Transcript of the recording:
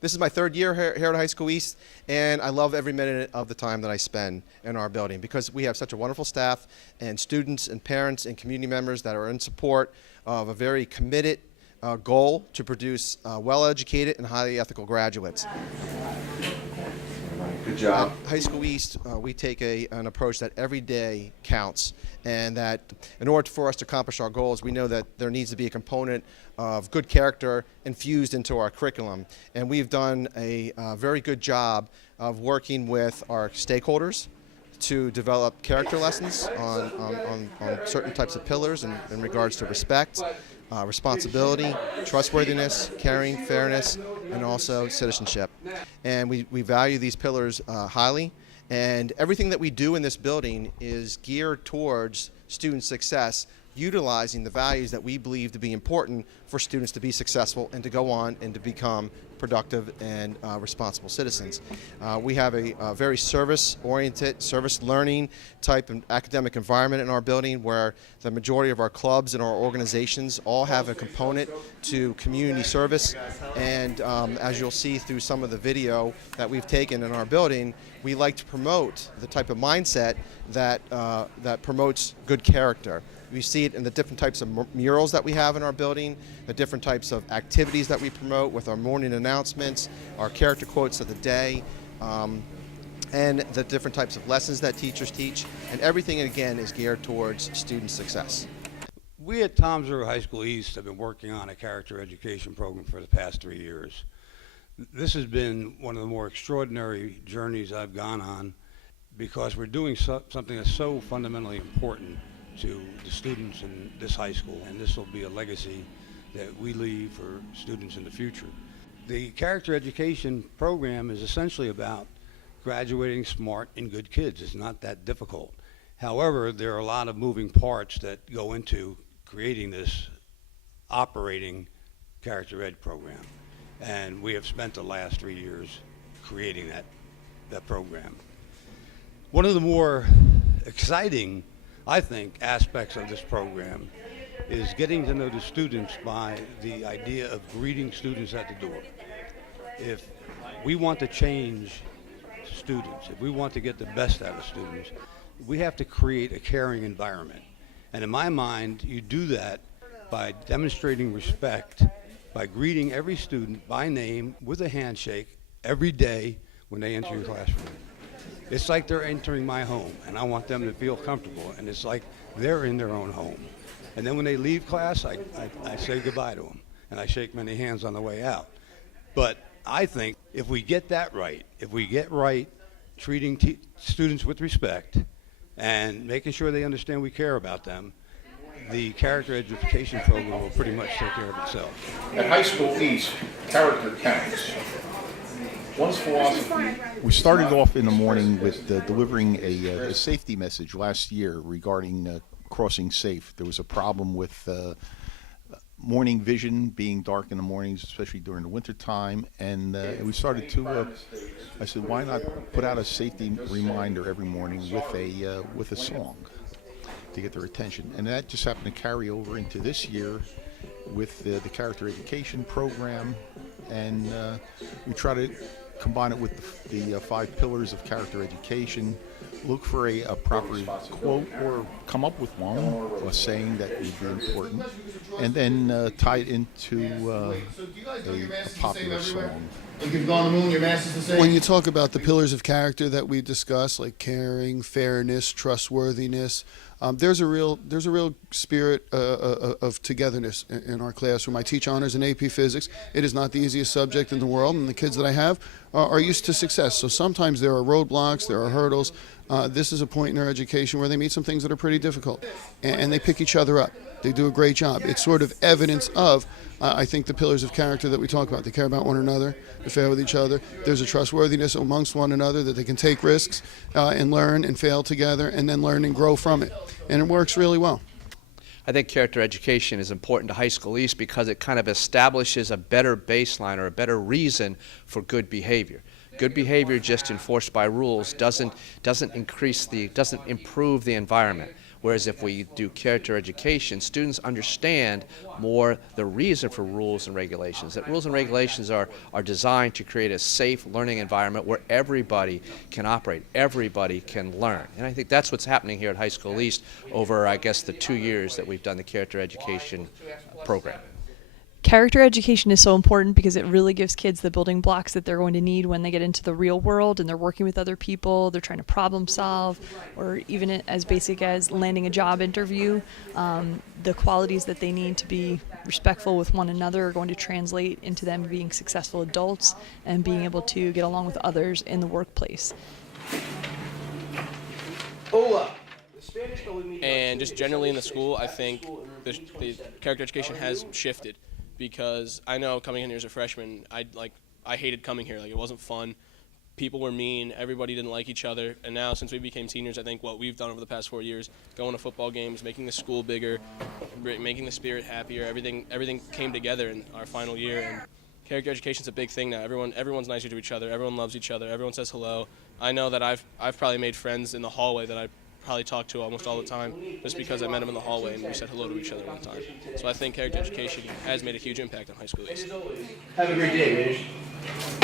This is my third year here at High School East, and I love every minute of the time that I spend in our building because we have such a wonderful staff and students and parents and community members that are in support of a very committed goal to produce well-educated and highly ethical graduates. Good job. At High School East, we take an approach that every day counts, and that in order for us to accomplish our goals, we know that there needs to be a component of good character infused into our curriculum. And we've done a very good job of working with our stakeholders to develop character lessons on certain types of pillars in regards to respect, responsibility, trustworthiness, caring, fairness, and also citizenship. And we value these pillars highly, and everything that we do in this building is geared towards student success, utilizing the values that we believe to be important for students to be successful and to go on and to become productive and responsible citizens. We have a very service-oriented, service-learning type of academic environment in our building where the majority of our clubs and our organizations all have a component to community service. And as you'll see through some of the video that we've taken in our building, we like to promote the type of mindset that promotes good character. We see it in the different types of murals that we have in our building, the different types of activities that we promote with our morning announcements, our character quotes of the day, and the different types of lessons that teachers teach. And everything, again, is geared towards student success. We at Toms River High School East have been working on a character education program for the past 3 years. This has been one of the more extraordinary journeys I've gone on because we're doing something that's so fundamentally important to the students in this high school, and this will be a legacy that we leave for students in the future. The character education program is essentially about graduating smart and good kids. It's not that difficult. However, there are a lot of moving parts that go into creating this operating character ed program, and we have spent the last 3 years creating that program. One of the more exciting, I think, aspects of this program is getting to know the students by the idea of greeting students at the door. If we want to change students, if we want to get the best out of students, we have to create a caring environment. And in my mind, you do that by demonstrating respect, by greeting every student by name with a handshake every day when they enter your classroom. It's like they're entering my home, and I want them to feel comfortable, and it's like they're in their own home. And then when they leave class, I say goodbye to them, and I shake many hands on the way out. But I think if we get that right, if we get right treating students with respect and making sure they understand we care about them, the character education program will pretty much take care of itself. At High School East, character counts. One's philosophy. We started off in the morning with delivering a safety message last year regarding crossing safe. There was a problem with morning vision being dark in the mornings, especially during the winter time, and we started to. I said, why not put out a safety reminder every morning with a song to get their attention, and that just happened to carry over into this year with the character education program, and we try to combine it with the 5 pillars of character education. Look for a proper quote or come up with one, a saying that would be important, and then tie it into a popular song. When you talk about the pillars of character that we discuss, like caring, fairness, trustworthiness, there's a real spirit of togetherness in our classroom. I teach honors in AP Physics. It is not the easiest subject in the world, and the kids that I have are used to success. So sometimes there are roadblocks, there are hurdles. This is a point in their education where they meet some things that are pretty difficult, and they pick each other up. They do a great job. It's sort of evidence of, I think, the pillars of character that we talk about. They care about one another, they're fair with each other. There's a trustworthiness amongst one another that they can take risks and learn and fail together and then learn and grow from it. And it works really well. I think character education is important to High School East because it kind of establishes a better baseline or a better reason for good behavior. Good behavior just enforced by rules doesn't improve the environment. Whereas if we do character education, students understand more the reason for rules and regulations. That rules and regulations are designed to create a safe learning environment where everybody can operate, everybody can learn. And I think that's what's happening here at High School East over, I guess, the 2 years that we've done the character education program. Character education is so important because it really gives kids the building blocks that they're going to need when they get into the real world and they're working with other people, they're trying to problem solve, or even as basic as landing a job interview. The qualities that they need to be respectful with one another are going to translate into them being successful adults and being able to get along with others in the workplace. And just generally in the school, I think the character education has shifted, because I know coming in here as a freshman, I hated coming here. Like, it wasn't fun. People were mean. Everybody didn't like each other. And now, since we became seniors, I think what we've done over the past 4 years, going to football games, making the school bigger, making the spirit happier, everything came together in our final year. And character education is a big thing now. Everyone's nicer to each other. Everyone loves each other. Everyone says hello. I know that I've probably made friends in the hallway that I probably talk to almost all the time, just because I met them in the hallway and we said hello to each other all the time. So I think character education has made a huge impact on High School East. Have a great day, Mitch.